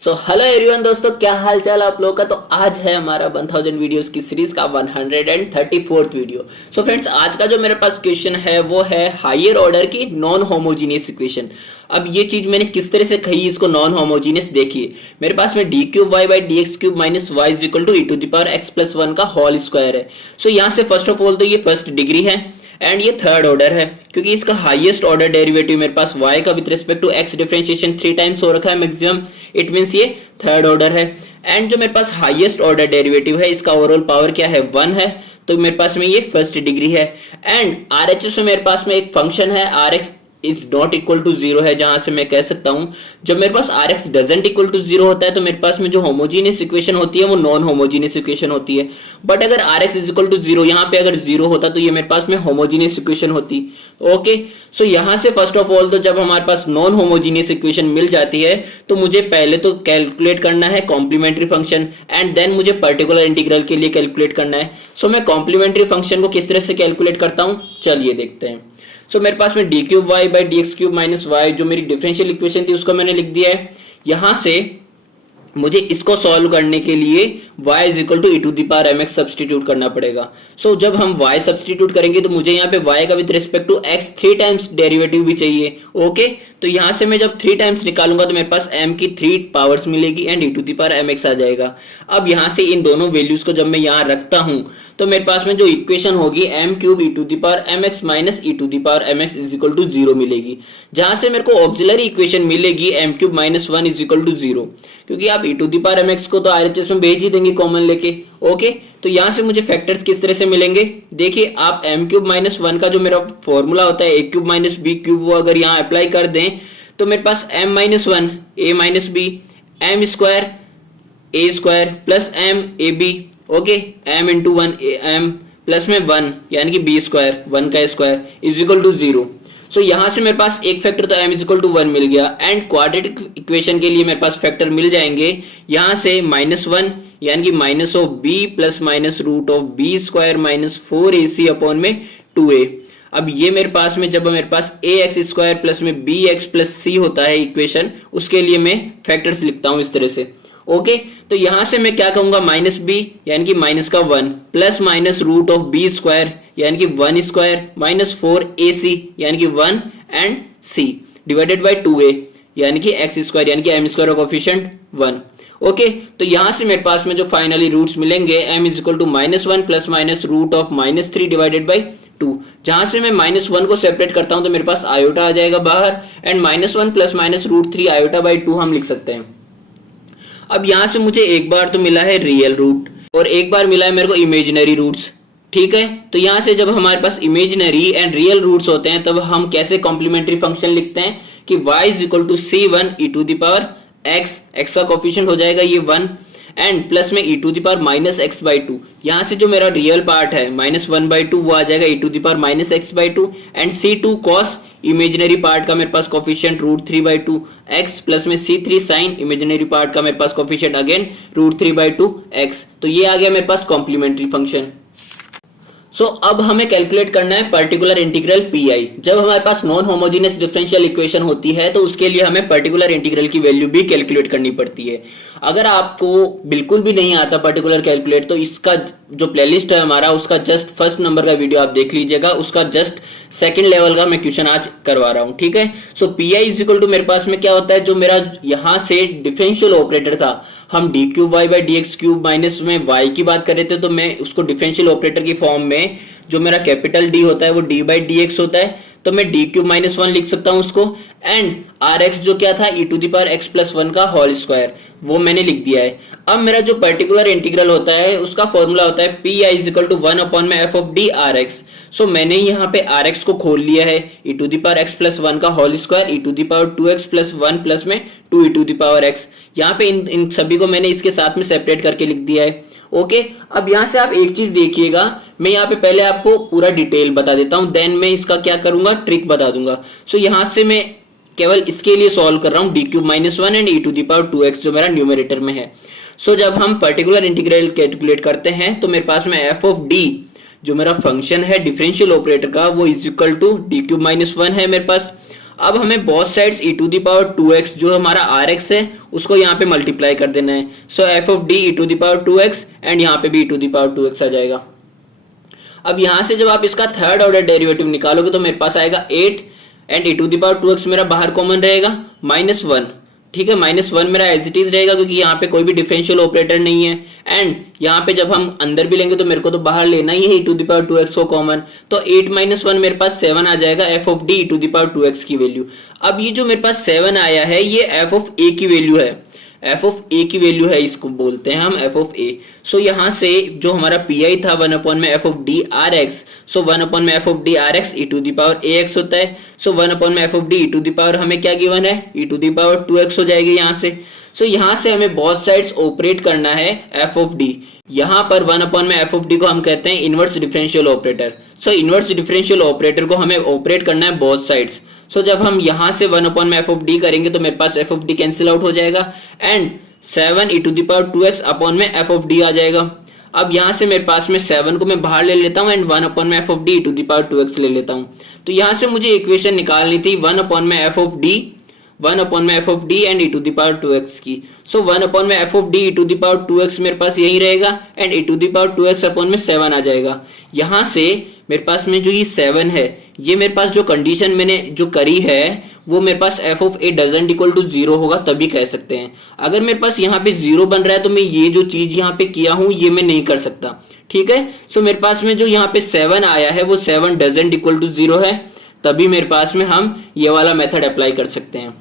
Hello everyone दोस्तों, क्या हाल चाल आप लोगों का। तो आज है हमारा 1000 वीडियोस की सीरीज का 134th वीडियो। फ्रेंड्स, आज का जो मेरे पास क्वेश्चन है वो है हायर ऑर्डर की नॉन होमोजीनियस इक्वेशन। अब ये चीज मैंने किस तरह से कही, इसको नॉन होमोजीनियस देखिए। मेरे पास में d cube y by d x cube minus y is equal to e to the power x plus 1 का होल स्क्वायर है। यहाँ से फर्स्ट ऑफ ऑल तो ये फर्स्ट डिग्री है एंड ये थर्ड ऑर्डर है, क्योंकि इसका हाईएस्ट ऑर्डर डेरिवेटिव मेरे पास y का with respect to x differentiation 3 times हो रखा है मैक्सिमम। इट मींस ये थर्ड ऑर्डर है। एंड जो मेरे पास हाईएस्ट ऑर्डर डेरिवेटिव है, इसका ओवरऑल पावर क्या है, 1 है। तो मेरे पास में ये फर्स्ट डिग्री है। एंड RHS में मेरे पास में एक फंक्शन है RX is not equal to 0 है, जहां से मैं कह सकता हूं जब मेरे पास RX डजंट इक्वल टू 0 होता है तो मेरे पास में जो होमोजीनियस इक्वेशन होती है वो नॉन होमोजीनियस इक्वेशन होती है। बट अगर RX इज इक्वल टू 0 यहाँ पे अगर 0 होता तो ये मेरे पास में होमोजीनियस इक्वेशन होती। ओके, सो यहां से फर्स्ट ऑफ ऑल तो जब हमारे पास नॉन होमोजीनियस इक्वेशन मिल जाती है तो मुझे पहले तो कैलकुलेट करना है कॉम्प्लीमेंट्री फंक्शन एंड देन मुझे पर्टिकुलर इंटीग्रल के लिए कैलकुलेट करना है। मैं कॉम्प्लीमेंट्री फंक्शन को किस तरह से कैलकुलेट करता हूं, चलिए देखते हैं। मेरे पास में d cube y by d x cube minus y जो मेरी डिफरेंशियल इक्वेशन थी उसको मैंने लिख दिया है। यहां से मुझे इसको सॉल्व करने के लिए y is equal to e to the power m x substitute करना पड़ेगा। जब हम y सब्सटीट्यूट करेंगे तो मुझे यहाँ पे y का with respect to x 3 times derivative भी चाहिए। ओके, तो यहाँ से मैं जब 3 टाइम्स निकालूंगा तो मेरे पास m की 3 पावर्स मिलेगी and e to the power m x आ जाएगा। अब यहाँ से इन दोनों वैल्यूज को जब मैं यहाँ रखता हूँ तो मेरे पास में जो इक्वेशन होगी m cube e to the power m x minus e to the power m x is equal to 0 मिलेगी, जहां से मेरे को ऑक्सिलरी इक्वेशन मिलेगी m cube minus 1 is equal to 0, क्योंकि आप e to the power m x को तो RHS में भेज ही देंगे कॉमन लेके। ओके, तो यहाँ से मुझे फैक्टर्स किस तरह से मिलेंगे, देखिए आप m क्यूब माइनस 1 का जो मेरा फॉर्मूला होता है a cube minus b cube, वो अगर यहाँ अप्लाई कर दें तो मेरे पास m minus 1 a minus b m square a square plus m a b. Okay, m into 1 m plus में 1 यानी कि b स्क्वायर 1 का स्क्वायर इज इक्वल टू 0। यहाँ से मेरे पास एक फैक्टर तो m इज इक्वल टू 1 मिल गया एंड क्वाड्रेटिक इक्वेशन के लिए मेरे पास फैक्टर मिल जाएंगे यहाँ से -1 यानी कि minus of b plus minus root of b square minus 4ac upon में 2a। अब ये मेरे पास में जब मेरे पास ax स्क्वायर प्लस में bx प्लस c होता है इक्वेशन, उसके लिए मैं फैक्टर्स लिखता हूं इस तरह से। ओके, तो यहां से मैं क्या कहूंगा, माइनस बी यानी कि माइनस का 1 plus minus root of b square यानी कि 1 स्क्वायर माइनस 4ac यानी कि 1 and c divided by 2a यानी कि x स्क्वायर यानी कि m स्क्वायर का कोफिशिएंट 1। ओके, तो यहां से मेरे पास में जो फाइनली रूट्स मिलेंगे m is equal to -1 plus minus root of -3 divided by 2। जहां से मैं -1 को सेपरेट करता हूं तो मेरे पास आयोटा आ जाएगा बाहर and -1 plus minus root 3 iota by 2 हम लिख सकते हैं। अब यहां से मुझे एक बार तो मिला है रियल रूट और एक बार मिला है मेरे को इमेजिनरी रूट्स। ठीक है, तो यहां से जब हमारे पास इमेजिनरी एंड रियल रूट्स होते हैं तब हम कैसे कॉम्प्लीमेंट्री फंक्शन लिखते हैं कि y is equal to c1 e to the power x का कोफिशिएंट हो जाएगा ये 1 एंड प्लस में e to the power minus x by 2। यहाँ से जो मेरा रियल पार्ट है -1/2 वो आ जाएगा e to the power minus x by 2 and c2 cos imaginary part का मेरे पास कोफिशिएंट √3/2 x प्लस में c3 साइन इमेजिनरी पार्ट का मेरे पास कोफिशिएंट अगेन √3/2 x। तो ये आ गया मेरे पास कॉम्प्लीमेंट्री फंक्शन। अब हमें कैलकुलेट करना है पर्टिकुलर इंटीग्रल पीआई। जब हमारे पास नॉन होमोजेनियस डिफरेंशियल इक्वेशन होती है तो उसके लिए हमें पर्टिकुलर इंटीग्रल की वैल्यू भी कैलकुलेट करनी पड़ती है। अगर आपको बिल्कुल भी नहीं आता पर्टिकुलर कैलकुलेट तो इसका जो प्लेलिस्ट है हमारा उसका जस्ट फर्स्ट नंबर का वीडियो आप देख लीजिएगा, उसका जस्ट सेकंड लेवल का मैं क्वेश्चन आज करवा रहा हूं। ठीक है, पीआई इज इक्वल टू मेरे पास में क्या होता है, जो मेरा यहां से डिफरेंशियल ऑपरेटर था, हम d cube y by d x cube minus में वाई की बात कर रहे थे तो मैं उसको डिफरेंशियल ऑपरेटर की फॉर्म में जो मेरा कैपिटल डी होता है वो डी बाई डी एक्स होता है, तो मैं डी क्यूब माइनस 1 लिख सकता हूं उसको एंड आर एक्स जो क्या था e to the power x plus 1 का होल स्क्वायर वो मैंने लिख दिया है। अब मेरा जो पर्टिकुलर इंटीग्रल होता है उसका फॉर्मूला होता है P I is equal to 1 upon में f of D R X. मैंने यहाँ पे आर एक्स को खोल लिया है e to the power x plus 1 का whole square e to the power 2x plus 1 plus में 2 e to the power x. यहाँ पे इन सभी को मैंने इसके साथ में सेपरेट करके लिख दिया है। ओके, अब यहाँ से आप एक चीज देखिएगा, मैं यहाँ पे पहले आपको पूरा डिटेल बता देता हूँ देन मैं इसका क्या करूंगा ट्रिक बता दूंगा। यहाँ से मैं केवल इसके लिए सॉल्व कर रहा हूँ d cube minus 1 and e to the power 2x जो मेरा न्यूमरेटर में है। जब हम पर्टिकुलर इंटीग्रल कैलकुलेट करते हैं तो मेरे पास में एफ ऑफ डी जो मेरा फंक्शन है डिफरेंशियल ऑपरेटर का वो is equal to d cube minus 1 है मेरे पास। अब हमें both sides e to the power 2x जो हमारा rx है उसको यहाँ पे मल्टीप्लाई कर देना है। So f of D e to the power 2x and यहाँ पे भी e to the power 2x आ जाएगा। अब यहाँ से जब आप इसका थर्ड ऑर्डर डेरिवेटिव निकालोगे तो मेरे पास आएगा 8 and e to the power 2x मेरा बाहर कॉमन रहेगा -1। ठीक है, -1 मेरा एज इट इज रहेगा क्योंकि यहाँ पे कोई भी डिफरेंशियल ऑपरेटर नहीं है। एंड यहाँ पे जब हम अंदर भी लेंगे तो मेरे को तो बाहर लेना ही है e to the power 2x को कॉमन, तो 8 - 1 मेरे पास 7 आ जाएगा f of D e to the power 2x की वैल्यू। अब ये जो मेरे पास 7 आया है ये एफ ऑफ ए की वैल्यू है, एफ ऑफ ए की वैल्यू है, इसको बोलते हैं हम एफ ऑफ ए। सो यहाँ से जो हमारा पी आई था 1 में f of D R X, so 1 में f of D R X e to the power a x होता है। सो 1 में f of D e to the power हमें क्या गिवन है, e to the power 2x हो जाएगी यहाँ से। सो यहाँ से हमें बोथ साइड्स ऑपरेट करना है एफ ऑफ डी। यहाँ पर 1 में एफ ऑफ डी को हम कहते हैं इनवर्स डिफरेंशियल ऑपरेटर। सो इनवर्स डिफरेंशियल ऑपरेटर को हमें ऑपरेट करना है बोथ साइड्स। सो जब हम यहाँ से 1 में एफ ऑफ डी करेंगे तो मेरे पास f of D cancel out हो जाएगा and 7 e to the power 2x upon में एफ ऑफ डी आ जाएगा। अब यहाँ से मेरे पास में 7 को मैं बाहर ले लेता हूँ एंड 1 में f of D e to the power 2x ले लेता हूँ। तो यहाँ से मुझे इक्वेशन निकालनी थी 1 में एफ ऑफ डी, 1 में f of d and e to the power 2x की। सो 1 में f of D e to the power 2x मेरे पास यही रहेगा and e to the power 2x upon में 7 आ जाएगा। यहाँ से मेरे पास में जो ये 7 है, ये मेरे पास जो कंडीशन मैंने जो करी है वो मेरे पास f of a doesn't equal to 0 होगा तभी कह सकते हैं। अगर मेरे पास यहाँ पे 0 बन रहा है तो मैं ये जो चीज यहाँ पे किया हूँ ये मैं नहीं कर सकता। ठीक है, सो मेरे पास में जो यहाँ पे 7 आया है वो 7 डजंट इक्वल टू 0 है, तभी मेरे पास में हम ये वाला मेथड अप्लाई कर सकते हैं।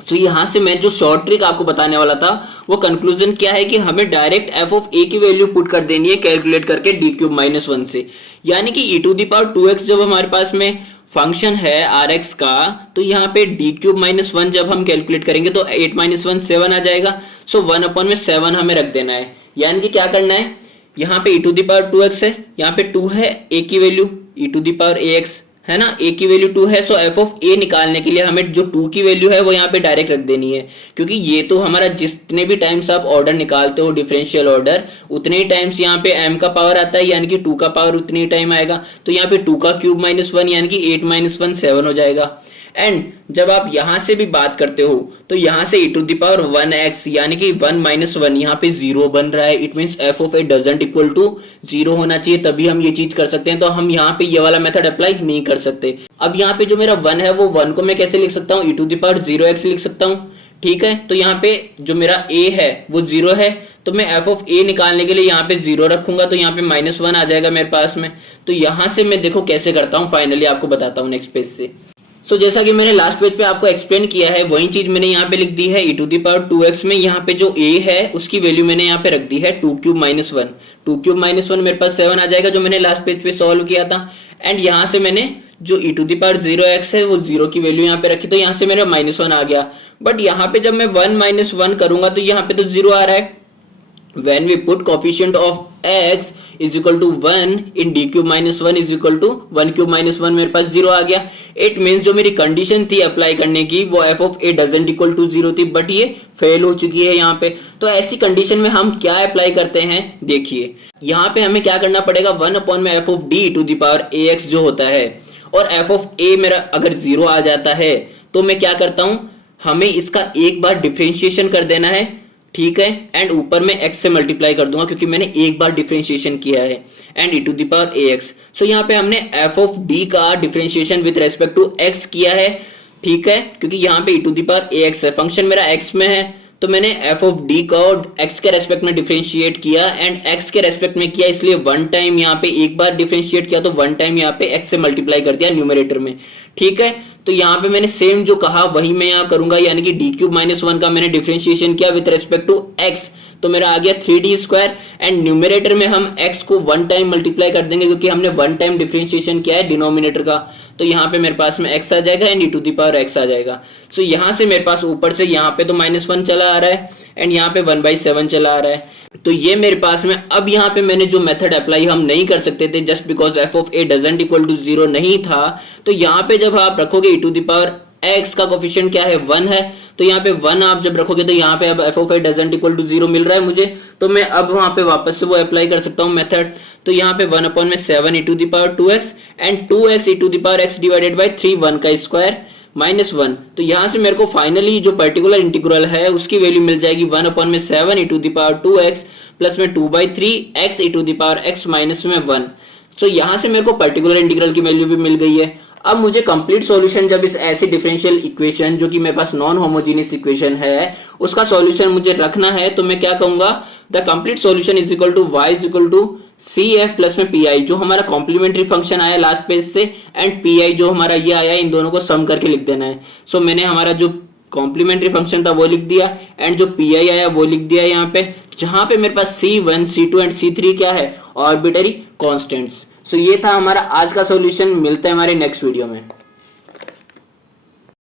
तो यहाँ से मैं जो शॉर्ट ट्रिक आपको बताने वाला था वो कंक्लूजन क्या है कि हमें डायरेक्ट एफ ऑफ ए की वैल्यू पुट कर देनी है कैलकुलेट करके डी क्यूब -1 से, यानी कि e to the power 2x जब हमारे पास में फंक्शन है आर एक्स का, तो यहाँ पे डी क्यूब -1 जब हम कैलकुलेट करेंगे तो 8 - 1 7 आ जाएगा। सो 1 में 7 हमें रख देना है, यानी कि क्या करना है, यहाँ पे e to the power 2x है, यहाँ पे 2 है a की value e to the power ax है ना, a की वैल्यू 2 है। सो एफ ऑफ a निकालने के लिए हमें जो 2 की वैल्यू है वो यहाँ पे डायरेक्ट रख देनी है, क्योंकि ये तो हमारा जितने भी टाइम्स आप ऑर्डर निकालते हो डिफरेंशियल ऑर्डर उतने ही टाइम्स यहाँ पे m का पावर आता है, यानी कि 2 का पावर उतनी ही टाइम आएगा। तो यहाँ पे 2 का क्यूब -1 यानी कि 8 - 1 7 हो जाएगा। एंड जब आप यहां से भी बात करते हो तो यहां से e to the power 1x यानी कि 1 - 1 यहाँ पे 0 बन रहा है, it means f of a doesn't equal to 0 होना चाहिए तभी हम ये चीज कर सकते हैं। तो हम यहाँ पे ये वाला मेथड अप्लाई नहीं कर सकते। अब यहाँ पे जो मेरा 1 है वो 1 को मैं कैसे लिख सकता हूँ, e to the power 0x लिख सकता हूँ। ठीक है, तो यहाँ पे जो मेरा a है वो 0 है, तो मैं एफ ऑफ a निकालने के लिए यहाँ पे 0 रखूंगा तो यहाँ पे -1 आ जाएगा मेरे पास में। तो यहाँ से मैं देखो कैसे करता हूँ, फाइनली आपको बताता हूँ नेक्स्ट पेज से। सो जैसा कि मैंने लास्ट पेज पे आपको एक्सप्लेन किया है वही चीज मैंने यहाँ पे लिख दी है e to the power 2x में। यहाँ पे जो a है उसकी वैल्यू मैंने यहाँ पे रख दी है 2 क्यूब -1, 2 क्यूब -1 मेरे पास 7 आ जाएगा जो मैंने लास्ट पेज पे सॉल्व किया था। एंड यहाँ से मैंने जो e to the power 0x है वो 0 की वैल्यू यहाँ पे रखी, तो यहाँ से मेरा -1 आ गया। बट यहाँ पे जब मैं 1 - 1 करूंगा तो यहाँ पे तो 0 आ रहा है। When we put coefficient of x is equal to 1 in d cube -1 is equal to 1 cube -1 मेरे पास 0 आ गया। इट मीन्स जो मेरी कंडीशन थी अप्लाई करने की वो f of a doesn't equal to 0 थी, बट ये फेल हो चुकी है यहाँ पे। तो ऐसी कंडीशन में हम क्या अप्लाई करते हैं, देखिए यहाँ पे हमें क्या करना पड़ेगा, 1 में f of d to the power a x जो होता है और एफ ऑफ ए मेरा अगर 0 आ जाता है तो मैं क्या करता हूँ, हमें इसका एक बार डिफरेंशिएशन कर देना है। ठीक है, एंड ऊपर में x से मल्टीप्लाई कर दूंगा क्योंकि मैंने एक बार डिफरेंशिएशन किया है and e to the power ax। So यहाँ पे हमने f ऑफ d का differentiation with respect to x किया है। ठीक है, क्योंकि यहाँ पे e to the power ax है, फंक्शन मेरा x में है, तो मैंने f ऑफ d को x के रेस्पेक्ट में डिफरेंशिएट किया एंड x के रेस्पेक्ट में किया, इसलिए वन टाइम यहाँ पे एक बार डिफरेंशिएट किया तो वन टाइम यहाँ पे x से मल्टीप्लाई कर दिया न्यूमरेटर में। ठीक है, तो यहाँ पे मैंने सेम जो कहा वही मैं यहाँ करूंगा, यानी कि डी क्यूब -1 का मैंने डिफरेंशिएशन किया विद रेस्पेक्ट टू x, तो मेरा आ गया 3d² एंड न्यूमरेटर में हम x को वन टाइम मल्टीप्लाई कर देंगे क्योंकि हमने वन टाइम डिफरेंशिएशन किया है डिनोमिनेटर का। तो यहाँ पे मेरे पास में x आ जाएगा and e to the power x आ जाएगा। सो यहाँ से मेरे पास ऊपर से यहाँ पे तो -1 चला आ रहा है एंड यहाँ पे 1/7 चला आ रहा है। तो ये मेरे पास में अब यहाँ पे मैंने जो मेथड अप्लाई हम नहीं कर सकते थे just because f of a doesn't equal to 0 नहीं था। तो यहाँ पे जब आप रखोगे e to the power x का कोफिशिएंट क्या है, 1 है, तो यहाँ पे 1 आप जब रखोगे तो यहाँ पे अब f of a doesn't equal to 0 मिल रहा है मुझे, तो मैं अब वहाँ पे वापस से वो अप्लाई कर सकता हूँ मेथड। तो यहाँ पे 1 में 7 e to the power 2x and 2x e to the power x divided by 3 1 का स्क्वायर -1। तो यहाँ से मेरे को फाइनली जो पर्टिकुलर इंटीग्रल है उसकी वैल्यू मिल जाएगी 1/7 e⁻²x प्लस में 2/3 x e⁻x माइनस में 1। सो यहाँ से मेरे को पर्टिकुलर इंटीग्रल की वैल्यू भी मिल गई है। अब मुझे कंप्लीट सॉल्यूशन जब इस ऐसी डिफरेंशियल इक्वेशन जो कि मेरे पास नॉन होमोजेनियस इक्वेशन है उसका सॉल्यूशन मुझे रखना है, तो मैं क्या कहूंगा, the complete solution is equal to y is equal to C F plus में पी आई, जो हमारा कॉम्प्लीमेंट्री फंक्शन आया लास्ट पेज से, एंड पी आई जो हमारा ये आया, इन दोनों को सम करके लिख देना है। सो मैंने हमारा जो कॉम्प्लीमेंट्री फंक्शन था वो लिख दिया एंड जो पी आई आया वो लिख दिया यहाँ पे, जहां पे मेरे पास C1 C2 एंड C3 क्या है, आर्बिट्ररी कांस्टेंट्स। सो ये था हमारा आज का सॉल्यूशन। मिलते हैं हमारे नेक्स्ट वीडियो में।